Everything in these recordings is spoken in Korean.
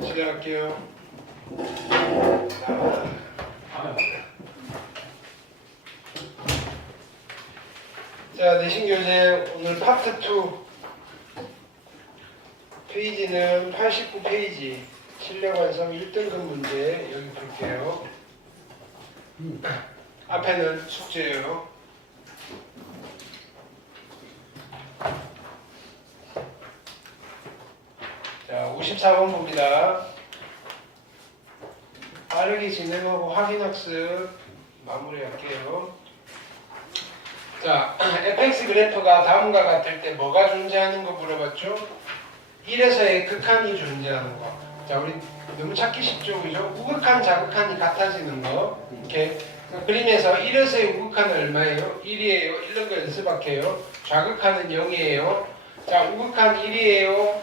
진행할게요. 자, 내신 교재 오늘 파트 2 페이지는 89페이지 실력 완성 1등급 문제 여기 볼게요. 앞에는 숙제예요. 자, 54번 봅니다. 빠르게 진행하고 확인학습 마무리할게요. 자, fx 그래프가 다음과 같을 때 뭐가 존재하는 거 물어봤죠? 1에서의 극한이 존재하는 거. 자, 우리 너무 찾기 쉽죠, 그죠? 우극한, 자극한이 같아지는 거. 이렇게 그림에서 1에서의 우극한은 얼마예요? 1이에요. 1런 거 연습할게요. 좌극한은 0이에요. 자, 우극한 1이에요.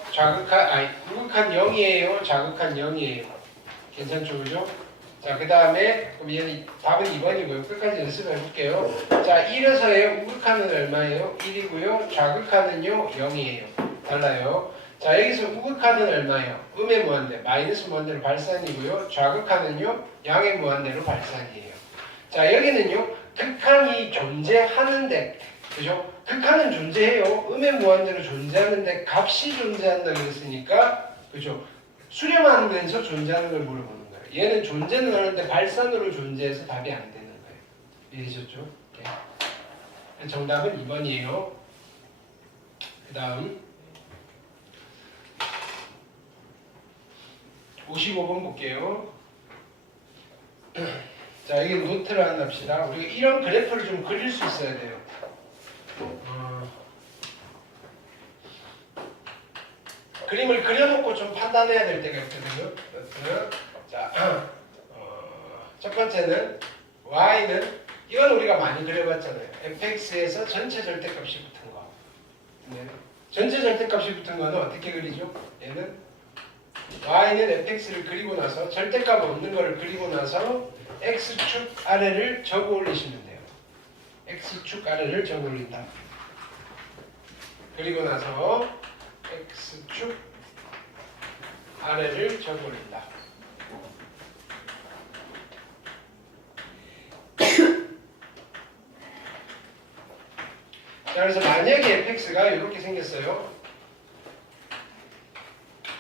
우극한 0이에요. 좌극한 0이에요. 괜찮죠, 그죠? 자, 그 다음에 그럼 얘는 답은 2번이고요. 끝까지 연습해 볼게요. 자, 1에서의 우극한은 얼마예요? 1이고요. 좌극한은요 0이에요. 달라요. 자, 여기서 우극한은 얼마예요? 음의 무한대, 마이너스 무한대로 발산이고요. 좌극한은요 양의 무한대로 발산이에요. 자, 여기는요 극한이 존재하는데, 그죠? 극한은 존재해요. 음의 무한대로 존재하는데 값이 존재한다 그랬으니까, 그죠? 수렴하면서 존재하는 걸 물어보는 거예요. 얘는 존재는 하는데 발산으로 존재해서 답이 안 되는 거예요. 이해되셨죠? 네. 정답은 2번이에요. 그 다음 55번 볼게요. 자, 여기 노트를 하나 합시다. 우리가 이런 그래프를 좀 그릴 수 있어야 돼요. 그림을 그려놓고 좀 판단해야 될 때가 있거든요. 자, 첫 번째는 y는, 이건 우리가 많이 그려봤잖아요. fx에서 전체 절대값이 붙은 거. 네. 전체 절대값이 붙은 거는 어떻게 그리죠? 얘는 y는 fx를 그리고 나서 절대값 없는 거를 그리고 나서 x축 아래를 적어 올리시면 돼요. x축 아래를 적어 올린다. 그리고 나서 x축 아래를 적어 올린다. 자, 그래서 만약에 fx가 이렇게 생겼어요.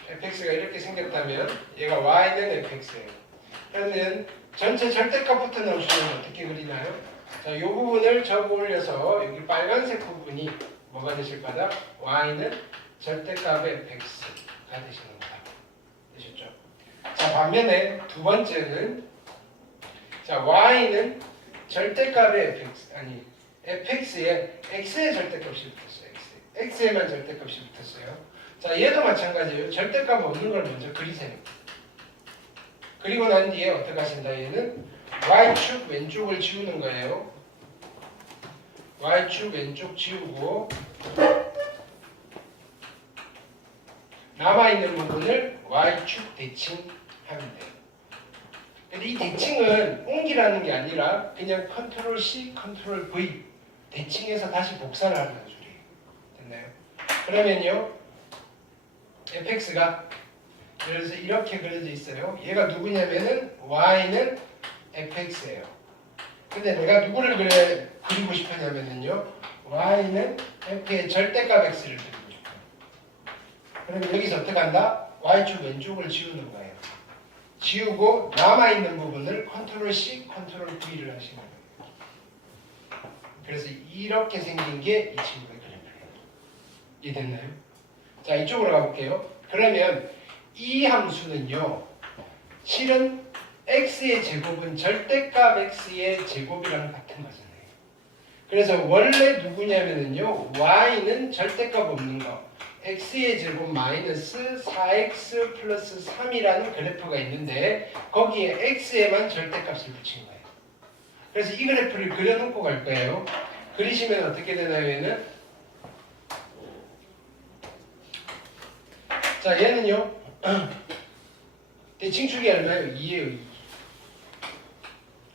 fx가 이렇게 생겼다면 얘가 y는 fx예요. 그러면 전체 절대값부터 넣으시면 어떻게 그리나요? 자, 이 부분을 적어 올려서 여기 빨간색 부분이 뭐가 되실 거다? y는 절대값의 fx가 되시는 거다. 되셨죠? 자, 반면에 두 번째는, 자, y는 절대값의 fx, 아니 fx에 x의 절대값이 붙었어요. x에만 절대값이 붙었어요. 자, 얘도 마찬가지예요. 절대값 없는 걸 먼저 그리세요. 그리고 난 뒤에 어떻게 하신다? 얘는 y축 왼쪽을 지우는 거예요. y축 왼쪽 지우고 남아있는 부분을 y축 대칭하면 돼요. 근데 이 대칭은 옮기라는 게 아니라 그냥 컨트롤 C, 컨트롤 V 대칭해서 다시 복사를 하는 줄이에요. 됐나요? 그러면요, fx가 예를 들어서 이렇게 그려져 있어요. 얘가 누구냐면은 y는 fx예요. 근데 내가 누구를 그리고 싶으냐면은요, y는 f의 절대값 x를 그리고 싶어요. 그러면 여기서 어떻게 한다? y축 왼쪽을 지우는 거예요. 지우고 남아있는 부분을 컨트롤 C, 컨트롤 V를 하시는 거예요. 그래서 이렇게 생긴 게 이 친구의 그래프예요. 이해됐나요? 자, 이쪽으로 가볼게요. 그러면 이 함수는요, 실은 x의 제곱은 절대값 x의 제곱이랑 같은 거잖아요. 그래서 원래 누구냐면은요, y는 절대값 없는 거, x의 제곱 마이너스 4x 플러스 3이라는 그래프가 있는데 거기에 x에만 절대값을 붙인 거예요. 그래서 이 그래프를 그려놓고 갈 거예요. 그리시면 어떻게 되나요? 얘는, 자, 얘는요 대칭축이 얼마예요? 2예요. 2.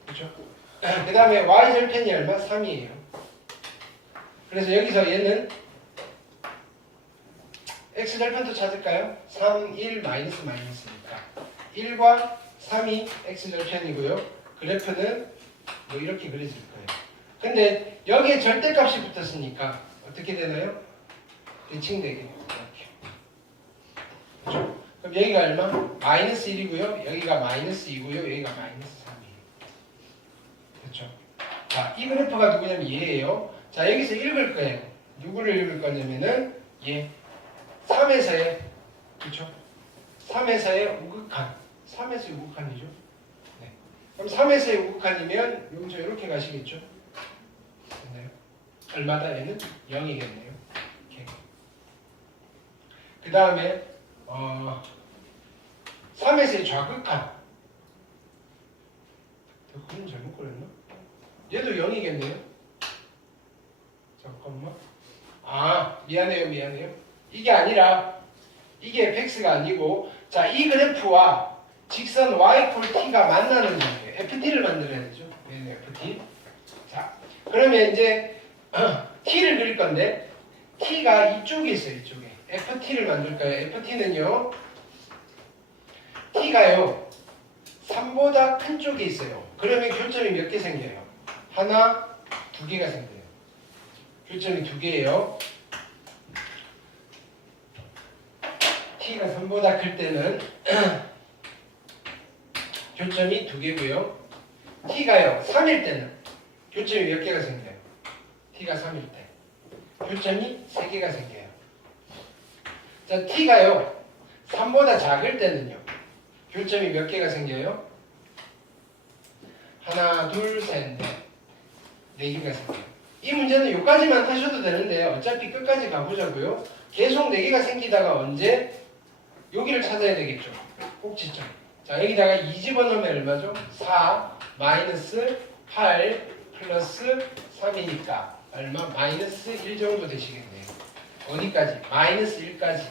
그렇죠? 그 다음에 y절편이 얼마? 3이에요. 그래서 여기서 얘는 x절편도 찾을까요? 3, 1, 마이너스니까 1과 3이 x절편이고요. 그래프는 뭐 이렇게 그려질 거예요. 근데 여기에 절대값이 붙었으니까 어떻게 되나요? 대칭되게 이렇게. 그렇죠? 그럼 여기가 얼마? 마이너스 1이고요. 여기가 마이너스 2고요. 여기가 마이너스 3이에요. 그렇죠? 자, 이 그래프가 누구냐면 얘예요. 자, 여기서 읽을 거예요. 누구를 읽을 거냐면은 얘. 3에서의, 그렇죠? 3에서의 우극한. 3에서의 우극한이죠. 네. 그럼 3에서의 우극한이면 여기서 이렇게 가시겠죠? 됐나요? 얼마다 얘는? 0이겠네요. 이렇게. 그 다음에 3에서의 좌극한. 그림 잘못 그렸나? 얘도 0이겠네요. 잠깐만. 아, 미안해요. 이게 아니라 이게 fx가 아니고, 자, 이 그래프와 직선 y 콜 t가 만나는 점이에요. ft를 만들어야 되죠. 네, ft. 자, 그러면 이제 t를 그릴 건데 t가 이쪽에 있어요. 이쪽에. ft를 만들까요? ft는요, t가요 3보다 큰 쪽에 있어요. 그러면 교점이 몇 개 생겨요? 하나, 두 개가 생겨요. 교점이 두 개예요. t가 3보다 클 때는 교점이 두 개고요. t가요 3일 때는 교점이 몇 개가 생겨요? t가 3일 때 교점이 3개가 생겨요. 자, t가요 3보다 작을 때는요 교점이 몇 개가 생겨요? 하나, 둘, 셋, 넷. 4개가 생겨요. 이 문제는 여기까지만 하셔도 되는데요. 어차피 끝까지 가보자고요. 계속 4개가 생기다가 언제? 여기를 찾아야 되겠죠. 꼭지점. 자, 여기다가 2 집어넣으면 얼마죠? 4 마이너스 8 플러스 3이니까 얼마? 마이너스 1 정도 되시겠네요. 어디까지? 마이너스 1까지.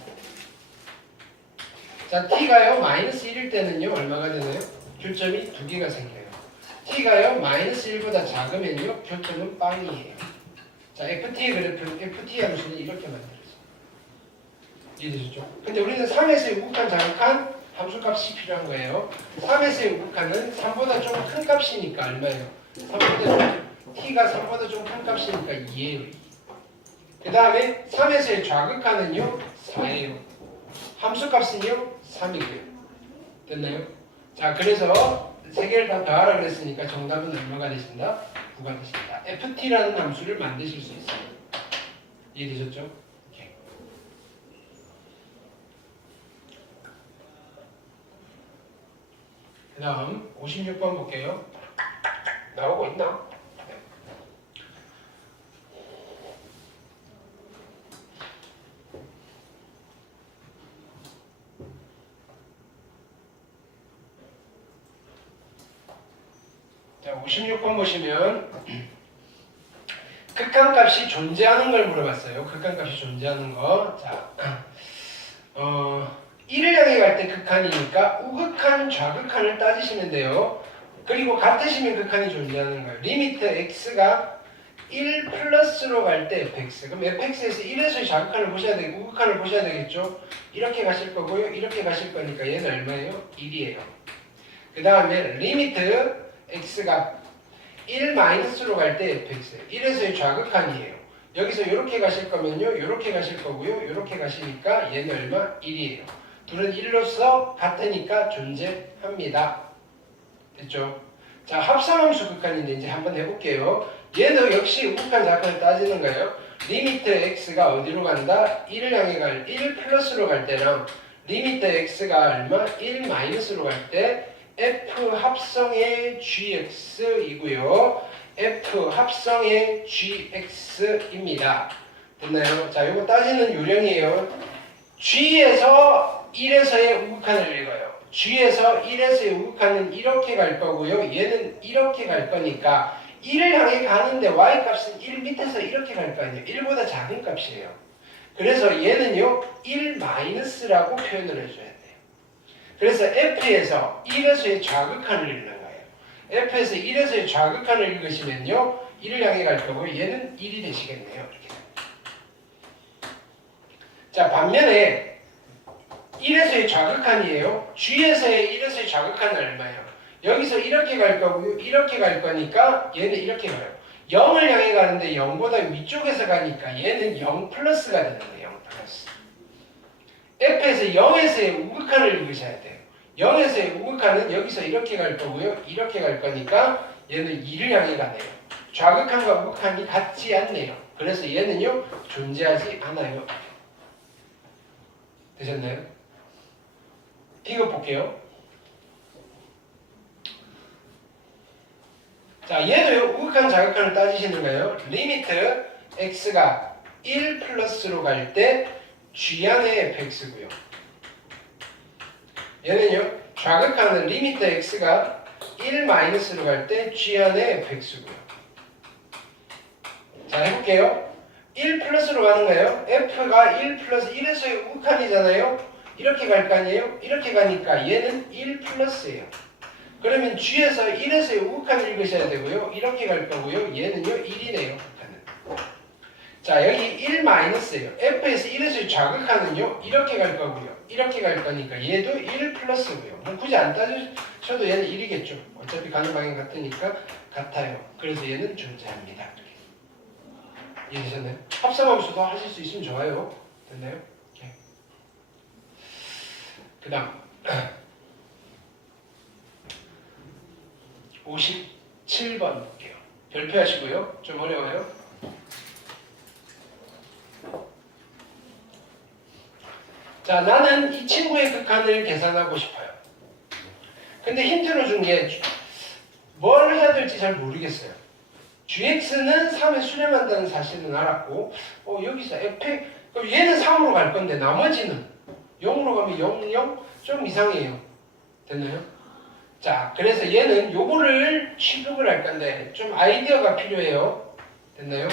자, t가요 마이너스 1일 때는요 얼마가 되나요? 교점이 2개가 생겨요. t가요 마이너스 1보다 작으면요 교점은 빵이에요. 자, ft의 그래프는 ft 함수는 이렇게 만들어져요. 이해되셨죠? 근데 우리는 3에서의 우극한 자극한 함수값이 필요한 거예요. 3에서의 우극한은 3보다 좀 큰 값이니까 얼마예요? 3보다 t가 3보다 좀 큰 값이니까 2예요. 그 다음에 3에서의 좌극한은요 4예요. 함수값은요 3이고요. 됐나요? 자, 그래서 세 개를 다 더하라 그랬으니까 정답은 얼마가 되신다? 9가 되신다. ft라는 함수를 만드실 수 있어요. 이해되셨죠? 그 다음 56번 볼게요. 나오고 있나? 네. 자, 56번 보시면 극한값이 존재하는 걸 물어봤어요. 극한값이 존재하는 거. 자, 1을 향해 갈 때 극한이니까 우극한, 좌극한을 따지시면 돼요. 그리고 같으시면 극한이 존재하는 거예요. 리미트 x가 1 플러스로 갈 때 fx. 그럼 fx에서 1에서 좌극한을 보셔야 되고 우극한을 보셔야 되겠죠. 이렇게 가실 거고요. 이렇게 가실 거니까 얘는 얼마예요? 1이에요. 그 다음에 리미트 x가 1 마이너스로 갈 때 fx. 1에서의 좌극한이에요. 여기서 이렇게 가실 거면요. 이렇게 가실 거고요. 이렇게 가시니까 얘는 얼마? 1이에요. 둘은 1로서 같으니까 존재합니다. 됐죠? 자, 합성함수 극한인데 이제 한번 해볼게요. 얘도 역시 우극한 좌극한을 따지는 거예요. 리미트 x가 어디로 간다? 1을 향해 1 플러스로 갈 때랑 리미트 x가 얼마? 1 마이너스로 갈 때 f 합성의 gx이고요. f 합성의 gx입니다. 됐나요? 자, 이거 따지는 요령이에요. g에서 1에서의 우극한을 읽어요. g에서 1에서의 우극한은 이렇게 갈 거고요. 얘는 이렇게 갈 거니까 1을 향해 가는데 y값은 1 밑에서 이렇게 갈 거 아니에요. 1보다 작은 값이에요. 그래서 얘는요 1 마이너스라고 표현을 해줘야 돼요. 그래서 f에서 1에서의 좌극한을 읽는 거예요. f에서 1에서의 좌극한을 읽으시면요 1을 향해 갈 거고 얘는 1이 되시겠네요. 이렇게. 자, 반면에 1에서의 좌극한이에요. G에서의 1에서의 좌극한은 얼마예요? 여기서 이렇게 갈 거고요. 이렇게 갈 거니까 얘는 이렇게 가요. 0을 향해 가는데 0보다 위쪽에서 가니까 얘는 0 플러스가 되는 거예요. 0 플러스. F에서 0에서의 우극한을 읽으셔야 돼요. 0에서의 우극한은 여기서 이렇게 갈 거고요. 이렇게 갈 거니까 얘는 2를 향해 가네요. 좌극한과 우극한이 같지 않네요. 그래서 얘는요. 존재하지 않아요. 되셨나요? 이거 볼게요. 자, 얘도요. 우극한 좌극한을 따지시는 거예요. 리미트 x가 1 플러스로 갈 때 g 안에 fx고요. 얘는요. 좌극한은 리미트 x가 1 마이너스로 갈 때 g 안에 fx고요. 자, 해볼게요. 1 플러스로 가는 거예요. f가 1 플러스 1에서의 우극한이잖아요. 이렇게 갈 거 아니에요? 이렇게 가니까 얘는 1 플러스예요. 그러면 G에서 1에서의 우극한을 읽으셔야 되고요. 이렇게 갈 거고요. 얘는요. 1이네요. 자, 여기 1 마이너스예요. F에서 1에서의 좌극한은요. 이렇게 갈 거고요. 이렇게 갈 거니까 얘도 1 플러스고요. 뭐 굳이 안 따지셔도 얘는 1이겠죠. 어차피 가는 방향 같으니까 같아요. 그래서 얘는 존재합니다. 이해되셨나요? 합성함수도 하실 수 있으면 좋아요. 됐나요? 그 다음 57번 볼게요. 별표하시고요. 좀 어려워요. 자, 나는 이 친구의 극한을 계산하고 싶어요. 근데 힌트로 준 게 뭘 해야 될지 잘 모르겠어요. gx는 3에 수렴한다는 사실은 알았고 여기서 fx 그럼 얘는 3으로 갈 건데 나머지는 0으로 가면 0, 0? 좀 이상해요. 됐나요? 자, 그래서 얘는 요거를 취급을 할 건데 좀 아이디어가 필요해요. 됐나요?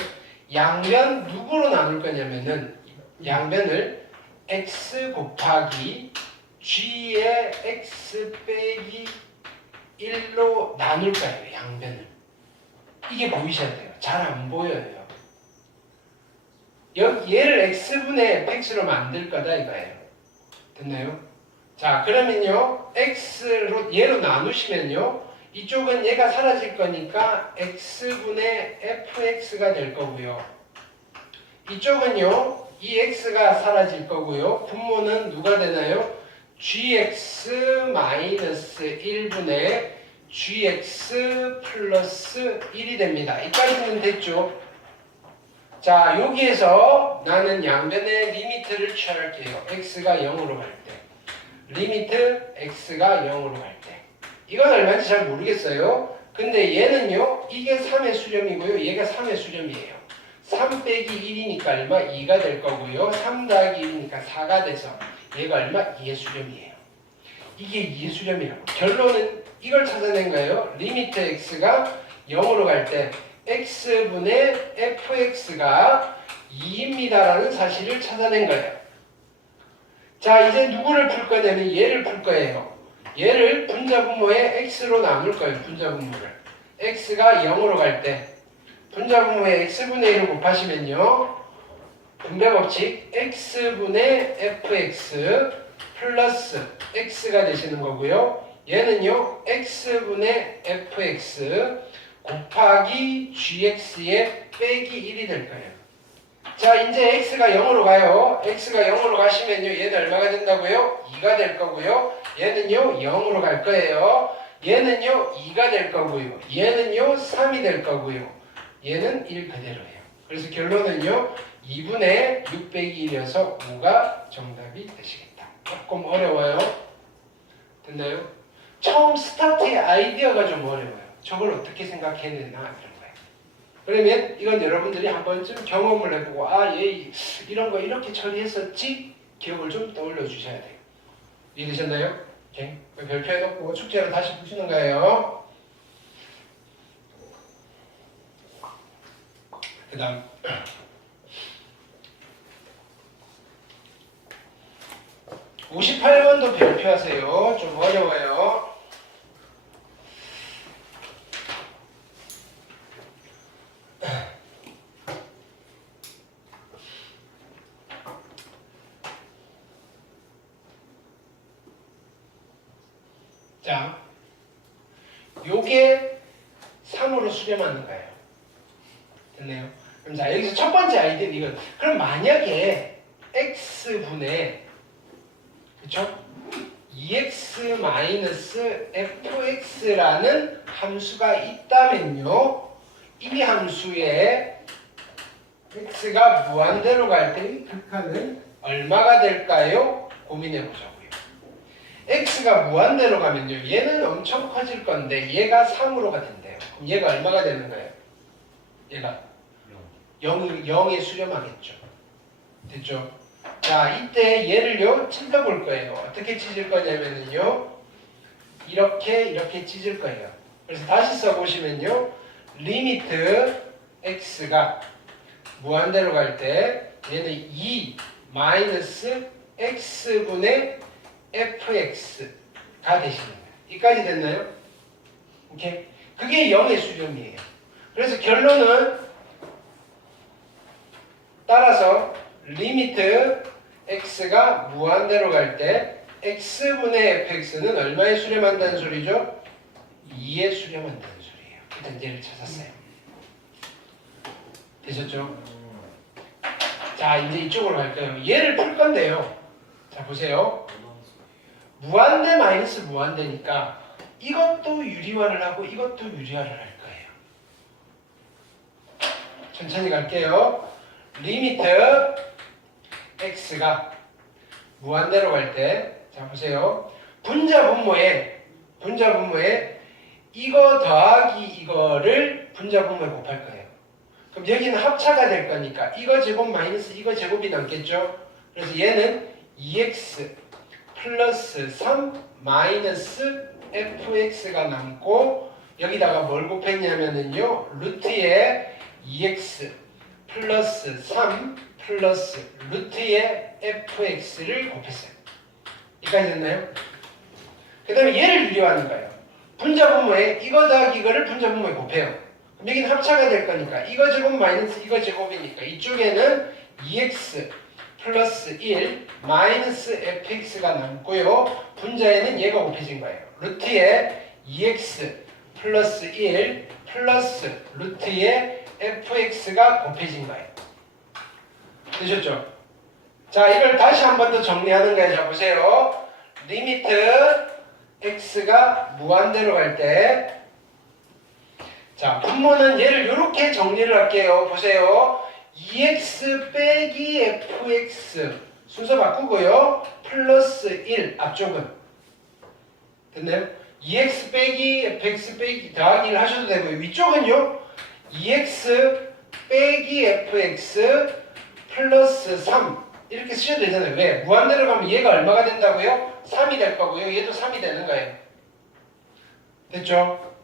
양변 누구로 나눌 거냐면은 양변을 x 곱하기 g의 x 빼기 1로 나눌 거예요. 양변을. 이게 보이셔야 돼요. 잘 안 보여요. 얘를 x분의 fx로 만들 거다 이거예요. 됐나요? 자, 그러면요. x로 얘로 나누시면요. 이쪽은 얘가 사라질 거니까 x분의 fx가 될 거고요. 이쪽은요. 이 x가 사라질 거고요. 분모는 누가 되나요? gx-1분의 gx 플러스 1이 됩니다. 이까지는 됐죠? 자, 여기에서 나는 양변의 리미트를 취할게요. x가 0으로 갈 때. 리미트 x가 0으로 갈 때. 이건 얼마인지 잘 모르겠어요. 근데 얘는요. 이게 3의 수렴이고요. 얘가 3의 수렴이에요. 3 빼기 1이니까 얼마? 2가 될 거고요. 3 더하기 1이니까 4가 돼서 얘가 얼마? 2의 수렴이에요. 이게 2의 수렴이라고. 결론은 이걸 찾아낸 거예요. 리미트 x가 0으로 갈 때 x분의 fx가 2입니다라는 사실을 찾아낸 거예요. 자, 이제 누구를 풀 거냐면 얘를 풀 거예요. 얘를 분자분모의 x로 나눌 거예요. 분자분모를. x가 0으로 갈 때 분자분모의 x분의 1을 곱하시면요. 분배법칙 x분의 fx 플러스 x가 되시는 거고요. 얘는요. x분의 fx 곱하기 gx의 빼기 1이 될 거예요. 자, 이제 x가 0으로 가요. x가 0으로 가시면요. 얘는 얼마가 된다고요? 2가 될 거고요. 얘는요. 0으로 갈 거예요. 얘는요. 2가 될 거고요. 얘는요. 3이 될 거고요. 얘는 1 그대로예요. 그래서 결론은요. 2분의 6 빼기 1이어서 5가 정답이 되시겠다. 조금 어려워요. 됐나요? 처음 스타트의 아이디어가 좀 어려워요. 저걸 어떻게 생각했느냐 이런 거예요. 그러면 이건 여러분들이 한 번쯤 경험을 해보고 얘 이런 거 이렇게 처리했었지? 기억을 좀 떠올려 주셔야 돼요. 이해되셨나요? 오케이. 별표해놓고 숙제로 다시 보시는 거예요. 그 다음 58번도 별표하세요. 좀 어려워요. 자, 요게 3으로 수렴하는 거예요. 됐네요. 그럼 자, 여기서 첫 번째 아이디어는 이건. 그럼 만약에 x분의, 그쵸? EX-fx라는 함수가 있다면요, 이 함수에 x가 무한대로 갈 때 극한은 얼마가 될까요? 고민해 보자고요. x가 무한대로 가면요, 얘는 엄청 커질 건데 얘가 3으로가 된대요. 그럼 얘가 얼마가 되는 거예요? 얘가 0에 수렴하겠죠. 됐죠? 자, 이때 얘를요 찢어볼 거예요. 어떻게 찢을 거냐면요, 이렇게 찢을 거예요. 그래서 다시 써보시면요, 리미트 x가 무한대로 갈 때 얘는 2 마이너스 x분의 fx가 되시는 거예요. 여기까지 됐나요? 오케이? 그게 0의 수렴이에요. 그래서 결론은 따라서 리미트 x가 무한대로 갈 때 x분의 fx는 얼마에 수렴한다는 소리죠? 2에 수렴한다는 소리예요. 일단 얘를 찾았어요. 되셨죠? 자, 이제 이쪽으로 갈까요? 얘를 풀 건데요. 자, 보세요. 무한대 마이너스 무한대니까 이것도 유리화를 하고 이것도 유리화를 할 거예요. 천천히 갈게요. 리미트 x가 무한대로 갈 때, 자 보세요. 분자 분모에 이거 더하기 이거를 분자 분모에 곱할 거예요. 그럼 여기는 합차가 될 거니까 이거 제곱 마이너스 이거 제곱이 남겠죠. 그래서 얘는 2x 플러스 3 마이너스 fx가 남고, 여기다가 뭘 곱했냐면은요, 루트에 2x 플러스 3 플러스 루트에 fx를 곱했어요. 여기까지 됐나요? 그 다음에 얘를 유리화하는 거예요. 분자 분모에 이거 더하기 이거를 분자 분모에 곱해요. 그럼 여기는 합차가 될 거니까 이거 제곱 마이너스 이거 제곱이니까 이쪽에는 2x 플러스 1 마이너스 fx가 남고요. 분자에는 얘가 곱해진 거예요. 루트에 2x 플러스 1 플러스 루트에 fx가 곱해진 거예요. 되셨죠? 자, 이걸 다시 한 번 더 정리하는 거예요. 자, 보세요. 리미트 x가 무한대로 갈 때, 자, 분모는 얘를 이렇게 정리를 할게요. 보세요. 2x 빼기 fx 순서 바꾸고요. 플러스 1 앞쪽은 됐나요? 2x 빼기 fx 빼기 더하기 1 하셔도 되고요. 위쪽은요. 2x 빼기 fx 플러스 3 이렇게 쓰셔도 되잖아요. 왜? 무한대로 가면 얘가 얼마가 된다고요? 3이 될 거고요. 얘도 3이 되는 거예요. 됐죠?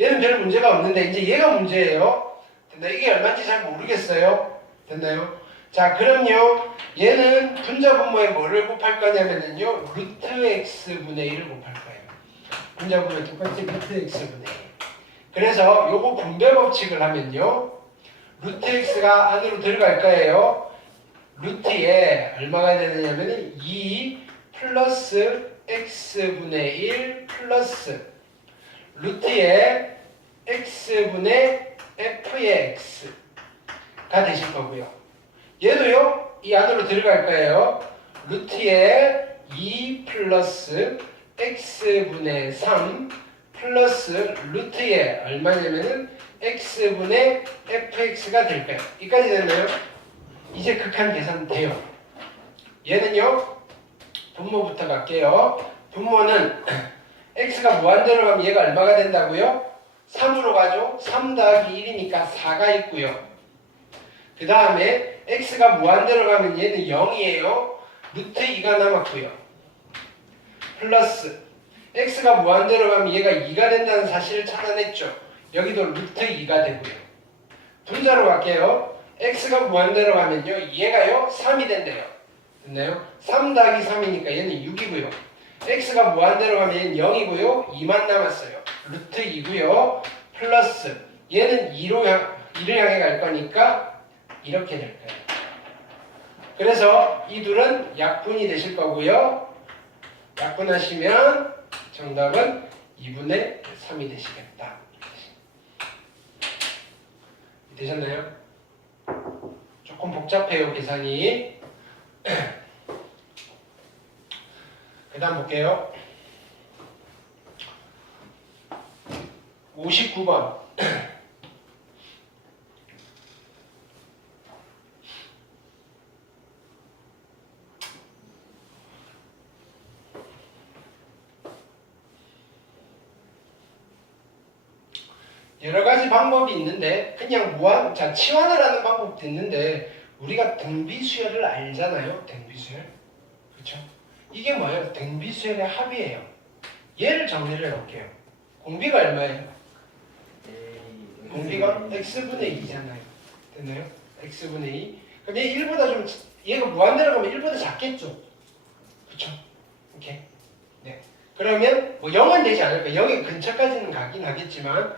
얘는 별 문제가 없는데 이제 얘가 문제예요. 됐나요? 이게 얼마인지 잘 모르겠어요. 됐나요? 자, 그럼요. 얘는 분자 분모에 뭐를 곱할 거냐면요, 루트 x분의 1을 곱할 거예요. 분자 분모에 똑같이 루트 x분의 1. 그래서 요거 분배 법칙을 하면요, 루트 x가 안으로 들어갈 거예요. 루트에 얼마가 되느냐면 2 플러스 x분의 1 플러스 루트에 x분의 f의 x가 되실 거고요. 얘도요, 이 안으로 들어갈 거예요. 루트에 2 플러스 x분의 3 플러스 루트에 얼마냐면은 x분의 fx가 될 거예요. 여기까지 됐나요? 이제 극한 계산 돼요. 얘는요, 분모부터 갈게요. 분모는 x가 무한대로 가면 얘가 얼마가 된다고요? 3으로 가죠. 3 더하기 1이니까 4가 있고요. 그 다음에 x가 무한대로 가면 얘는 0이에요. 루트 2가 남았고요. 플러스 x가 무한대로 가면 얘가 2가 된다는 사실을 찾아냈죠. 여기도 루트 2가 되고요. 분자로 갈게요. x가 무한대로 가면요, 얘가요 3이 된대요. 됐나요? 3 더하기 3이니까 얘는 6이고요. x가 무한대로 가면 얘는 0이고요. 2만 남았어요. 루트 2고요. 플러스 얘는 2를 향해 갈 거니까 이렇게 될 거예요. 그래서 이 둘은 약분이 되실 거고요. 약분하시면 정답은 2분의 3이 되시겠다. 되셨나요? 조금 복잡해요, 계산이. 그 다음 볼게요. 59번. 여러 가지 방법이 있는데 그냥 자, 치환을 하는 방법도 있는데 우리가 등비수열을 알잖아요. 등비수열. 그렇죠? 이게 뭐예요? 등비수열의 합이에요. 얘를 정리를 해볼게요. 공비가 얼마예요? 공비가 x분의 2잖아요. 됐나요? x분의 2. 그럼 얘 1보다 좀 얘가 무한대로 가면 1보다 작겠죠? 그렇죠? 오케이. 네. 그러면 뭐 0은 되지 않을까? 0의 근처까지는 가긴 하겠지만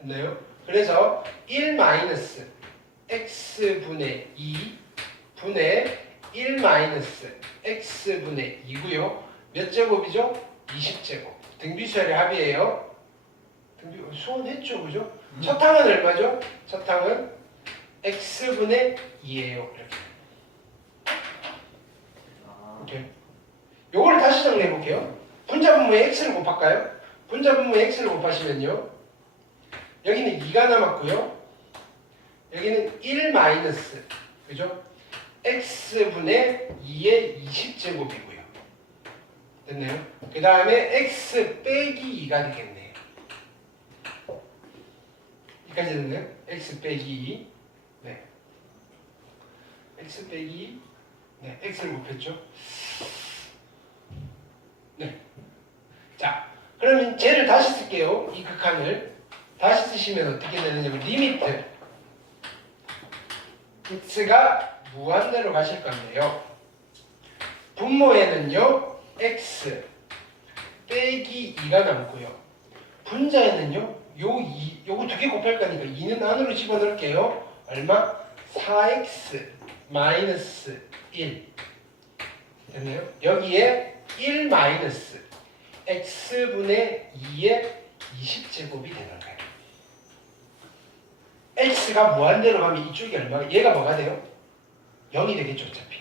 됐나요? 그래서 1 마이너스 x분의 2 분의 1 마이너스 x분의 2고요. 몇 제곱이죠? 20제곱. 등비수열의 합이에요. 수원했죠, 그죠? 첫 항은 얼마죠? 첫 항은 x분의 2예요. 이렇게. 오케이. 요걸 다시 정리해 볼게요. 분자분모에 x를 곱할까요? 분자분모에 x를 곱하시면요. 여기는 2가 남았고요. 여기는 1 마이너스, 그죠? x분의 2의 20제곱이고요. 됐나요? 그 다음에 x 빼기 2가 되겠네요. 여기까지 됐나요? x 빼기 2. 네. x 빼기 2. 네, x를 곱했죠. 네. 자, 그러면 쟤를 다시 쓸게요. 이 극한을. 다시 쓰시면 어떻게 되느냐면 리미트 x가 무한대로 가실 건데요. 분모에는요 x 빼기 2가 남고요. 분자에는요 요거 두 개 곱할 거니까 2는 안으로 집어넣을게요. 얼마? 4x 마이너스 1 됐나요? 여기에 1 마이너스 x분의 2의 20제곱이 되는 거예요. x가 무한대로 가면 이쪽이 얼마가? 얘가 뭐가 돼요? 0이 되겠죠, 어차피.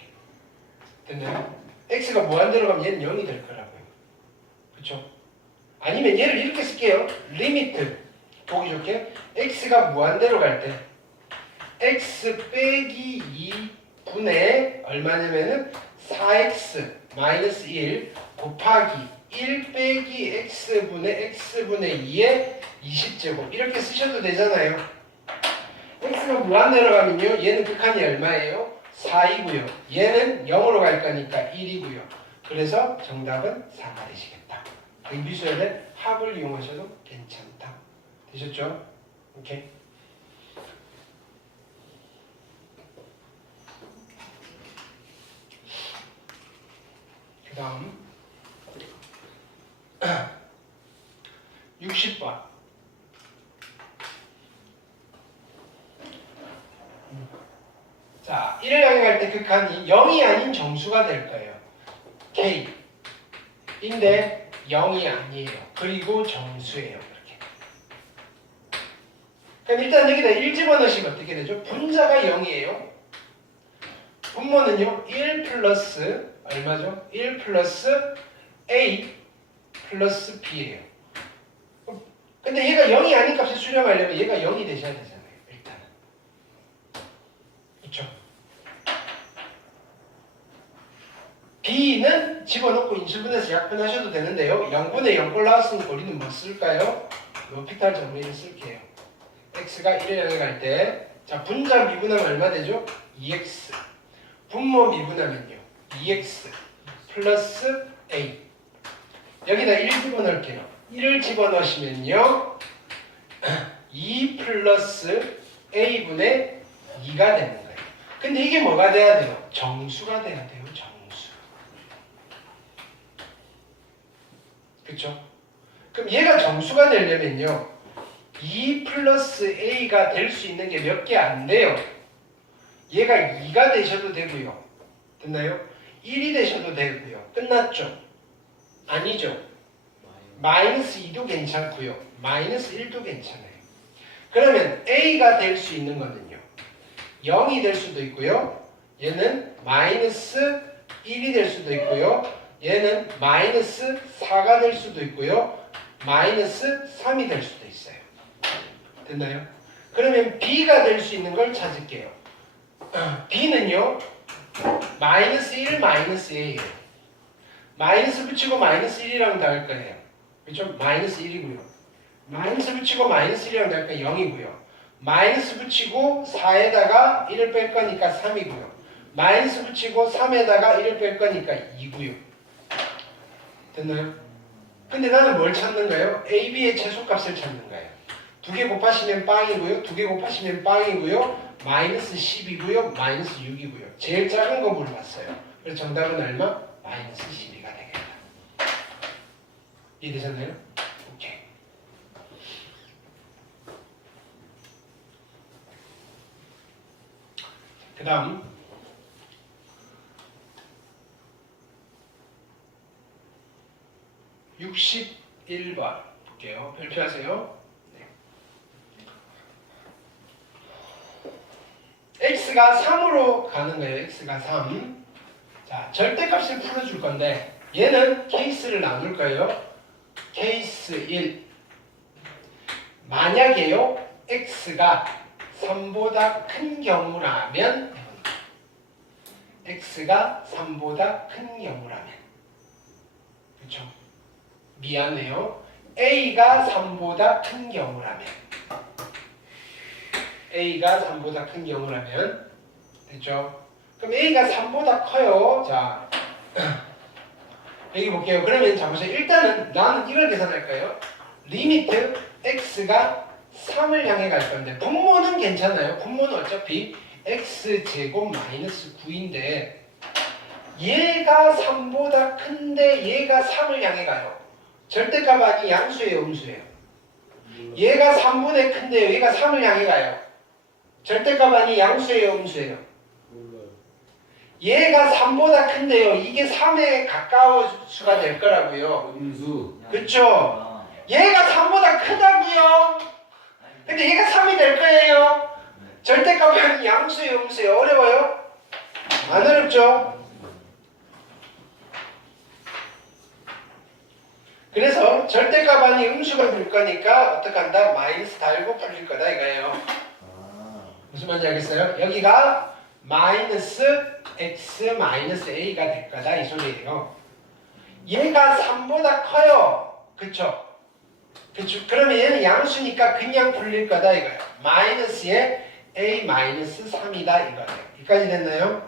됐나요? x가 무한대로 가면 얘는 0이 될 거라고요. 그렇죠? 아니면 얘를 이렇게 쓸게요. 리미트 보기 좋게 x가 무한대로 갈 때 x 빼기 2분의 얼마냐면은 4x 마이너스 1 곱하기 1 빼기 x분의 2의 20제곱 이렇게 쓰셔도 되잖아요. x가 무한대로 가면요. 얘는 극한이 얼마예요? 4이고요. 얘는 0으로 갈 거니까 1이고요. 그래서 정답은 4가 되시겠다. 등비수열의 합을 이용하셔도 괜찮다. 되셨죠? 오케이. 그 다음 60번. 자, 1을 향해 갈 때 극한이 0이 아닌 정수가 될 거예요. K인데 0이 아니에요. 그리고 정수예요. 이렇게. 그럼 일단 여기다 1 집어넣으시면 어떻게 되죠? 분자가 0이에요. 분모는요. 1 플러스 얼마죠? 1 플러스 A 플러스 B예요. 근데 얘가 0이 아닌 값을 수렴하려면 얘가 0이 되셔야 되잖아요. 일단은. 그렇죠? B는 집어넣고 인수분해서 약분하셔도 되는데요. 0분의 0꼴 나왔으니까 우리는 뭐 쓸까요? 로피탈 정리를 쓸게요. x가 1을 향해 갈 때 자 분자 미분하면 얼마 되죠? 2x 분모 미분하면요 2x 플러스 a 여기다 1 집어넣을게요. 1을 집어넣으시면요 2 플러스 a분의 2가 되는 거예요. 근데 이게 뭐가 돼야 돼요? 정수가 돼야 돼요. 정수. 그쵸? 그럼 얘가 정수가 되려면요 2 플러스 a가 될 수 있는 게 몇 개 안 돼요. 얘가 2가 되셔도 되고요. 됐나요? 1이 되셔도 되고요. 끝났죠? 아니죠? 마이너스 2도 괜찮고요. 마이너스 1도 괜찮아요. 그러면 A가 될 수 있는 거는요. 0이 될 수도 있고요. 얘는 마이너스 1이 될 수도 있고요. 얘는 마이너스 4가 될 수도 있고요. 마이너스 3이 될 수도 있어요. 됐나요? 그러면 B가 될 수 있는 걸 찾을게요. B는요. 마이너스 1, 마이너스 1이에요. 마이너스 붙이고 마이너스 1이랑 다를 거예요. 그렇죠? 마이너스 1이고요. 마이너스 붙이고 마이너스 1이랑 다를 거예요. 0이고요. 마이너스 붙이고 4에다가 1을 뺄 거니까 3이고요. 마이너스 붙이고 3에다가 1을 뺄 거니까 2고요. 됐나요? 근데 나는 뭘 찾는 거예요? A, B의 최소값을 찾는 거예요. 2개 곱하시면 빵이고요. 2개 곱하시면 빵이고요. 마이너스 10이고요. 마이너스 6이고요. 제일 작은 거 물어봤어요. 그래서 정답은 얼마? 마이너스 12가 되겠다. 이해되셨나요? 오케이. 그 다음 61번 볼게요. 발표하세요. x가 3으로 가는 거예요. x가 3. 자, 절대값을 풀어줄 건데 얘는 케이스를 나눌 거예요. 케이스 1. 만약에요. x가 3보다 큰 경우라면 x가 3보다 큰 경우라면 그렇죠? 미안해요. a가 3보다 큰 경우라면 A가 3보다 큰 경우라면 됐죠? 그럼 A가 3보다 커요. 자, 여기 볼게요. 그러면 자 보세요. 일단은 나는 이걸 계산할까요? 리미트 X가 3을 향해 갈 건데 분모는 괜찮아요. 분모는 어차피 X제곱 마이너스 9인데 얘가 3보다 큰데 얘가 3을 향해 가요. 절대값 아니 양수예요, 음수예요? 얘가 3분의 큰데요. 얘가 3을 향해 가요. 절대값 아니 양수예요, 음수예요? 얘가 3보다 큰데요. 이게 3에 가까운 수가 될 거라고요. 음수. 그쵸? 얘가 3보다 크다고요. 근데 얘가 3이 될 거예요. 절대값 아니 양수예요, 음수예요? 어려워요? 안 어렵죠? 그래서 절대값 아니 음수가 될 거니까 어떡한다? 마이너스 달고 풀릴 거다 이거예요. 무슨 말인지 알겠어요? 여기가 마이너스 x 마이너스 a가 될 거다 이 소리예요. 얘가 3보다 커요. 그쵸? 그쵸? 그러면 얘는 양수니까 그냥 풀릴 거다 이거예요. 마이너스에 a 마이너스 3이다 이거예요. 여기까지 됐나요?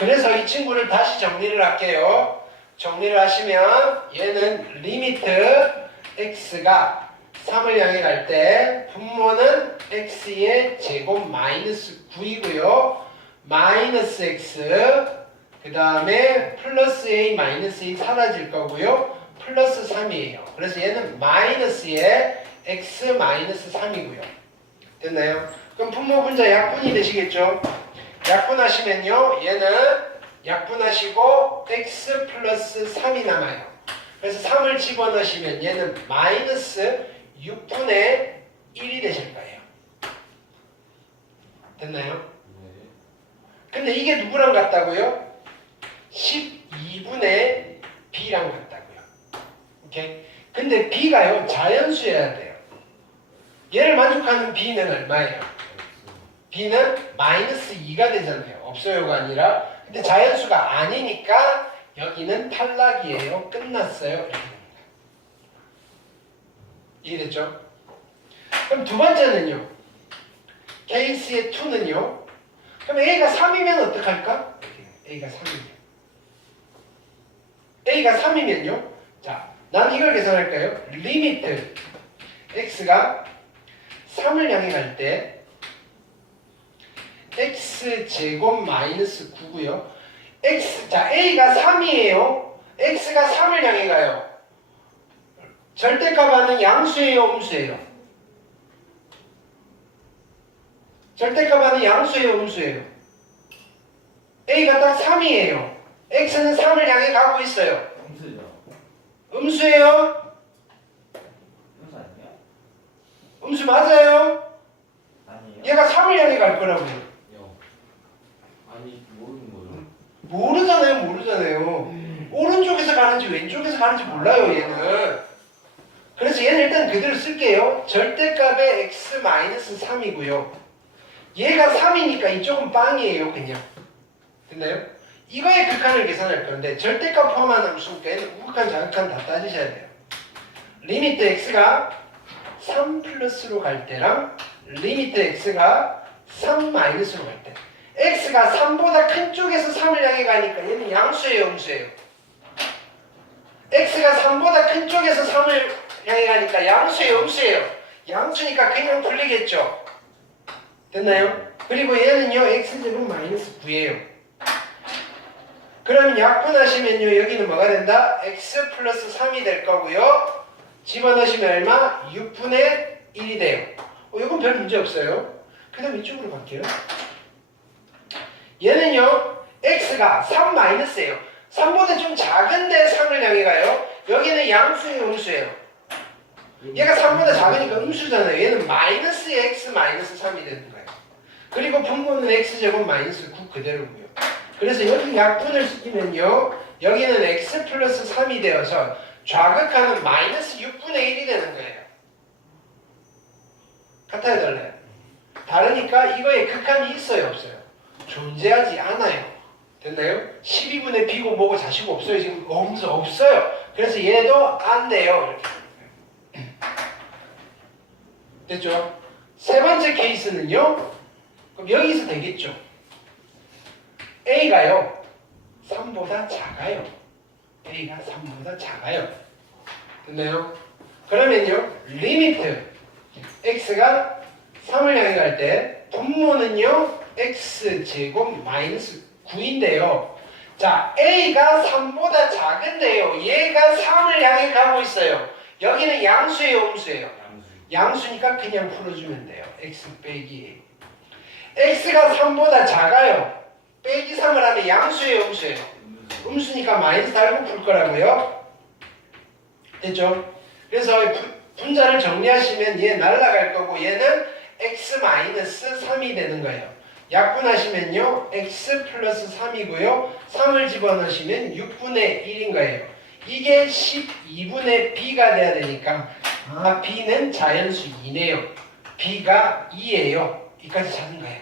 그래서 이 친구를 다시 정리를 할게요. 정리를 하시면 얘는 리미트 x가 3을 향해 갈 때 분모는 x의 제곱 마이너스 9이고요. 마이너스 x 그 다음에 플러스 a 마이너스 a 사라질 거고요. 플러스 3이에요. 그래서 얘는 마이너스의 x 마이너스 3이고요. 됐나요? 그럼 분모 분자 약분이 되시겠죠? 약분하시면요. 얘는 약분하시고 x 플러스 3이 남아요. 그래서 3을 집어넣으시면 얘는 마이너스 6분의 1이 되실 거예요. 됐나요? 네. 근데 이게 누구랑 같다고요? 12분의 b랑 같다고요. 오케이? 근데 b가요 자연수여야 돼요. 얘를 만족하는 b는 얼마예요? b는 마이너스 2가 되잖아요. 없어요가 아니라. 근데 자연수가 아니니까 여기는 탈락이에요. 끝났어요. 이렇게 됩니다. 이해됐죠? 그럼 두 번째는요. 케이스의 2는요. 그럼 A가 3이면 어떡할까? A가 3이면. A가 3이면요. 자, 난 이걸 계산할까요? 리미트 X가 3을 향해 갈 때 X제곱 마이너스 9고요. 자, A가 3이에요. X가 3을 향해 가요. 절대값은 양수예요, 음수예요? 절대값은 양수예요, 음수예요? A가 딱 3이에요. X는 3을 향해 가고 있어요. 음수죠. 음수예요? 음수 맞아요? 아니에요? 얘가 3을 향해 갈 거라고요. 요. 아니 모르는 거죠. 모르잖아요. 오른쪽에서 가는지 왼쪽에서 가는지 몰라요, 얘는. 그래서 얘는 일단 그대로 쓸게요. 절대값의 x-3이고요. 얘가 3이니까 이쪽은 빵이에요, 그냥. 됐나요? 이거의 극한을 계산할 건데 절대값 포함한 함수니까 얘는 우극한, 자극한 다 따지셔야 돼요. 리미트 x가 3 플러스로 갈 때랑 리미트 x가 3 마이너스로 갈 때. x가 3보다 큰 쪽에서 3을 향해 가니까 얘는 양수예요, 음수예요? x가 3보다 큰 쪽에서 3을 향해 가니까 양수예요, 음수예요? 양수니까 그냥 풀리겠죠? 됐나요? 그리고 얘는요, x제곱 마이너스 9예요. 그러면 약분하시면요, 여기는 뭐가 된다? x 플러스 3이 될 거고요. 집어넣으시면 얼마? 6분의 1이 돼요. 이건 별 문제 없어요. 그 다음 이쪽으로 갈게요. 얘는요, x가 3 마이너스예요. 3보다 좀 작은데 3을 향해 가요. 여기는 양수예요, 음수예요? 얘가 3보다 작으니까 음수잖아요. 얘는 마이너스 x 마이너스 3이 되는 거예요. 그리고 분모는 x제곱 마이너스 9 그대로고요. 그래서 여기 약분을 시키면요, 여기는 x 플러스 3이 되어서 좌극하는 마이너스 6분의 1이 되는 거예요. 같아요, 달라요? 다르니까 이거에 극한이 있어요, 없어요? 존재하지 않아요. 됐나요? 12분의 b고 뭐고 자시고 없어요. 지금 없어요. 그래서 얘도 안 돼요. 이렇게. 됐죠? 세 번째 케이스는요, 그럼 여기서 되겠죠? A가요 3보다 작아요. A가 3보다 작아요. 됐나요? 그러면요, 리미트 x가 3을 향해 갈 때 분모는요, x제곱 마이너스 9인데요. 자, A가 3보다 작은데요, 얘가 3을 향해 가고 있어요. 여기는 양수예요, 음수예요? 양수니까 그냥 풀어주면 돼요. x 빼기 A. x가 3보다 작아요. 빼기 3을 하면 양수예요, 음수예요? 음수니까 마이너스 달고 풀 거라고요. 됐죠? 그래서 분자를 정리하시면 얘 날라갈 거고 얘는 x-3이 되는 거예요. 약분하시면요, x 플러스 3이고요. 3을 집어넣으시면 6분의 1인 거예요. 이게 12분의 b가 돼야 되니까 b는 자연수 2네요. b가 2예요. 이까지 찾은 거예요.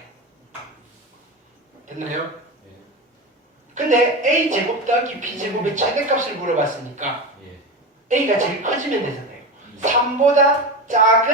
됐나요? 근데 a 제곱 더하기 b 제곱의 최대값을 물어봤으니까 a가 제일 커지면 되잖아요. 3보다 작은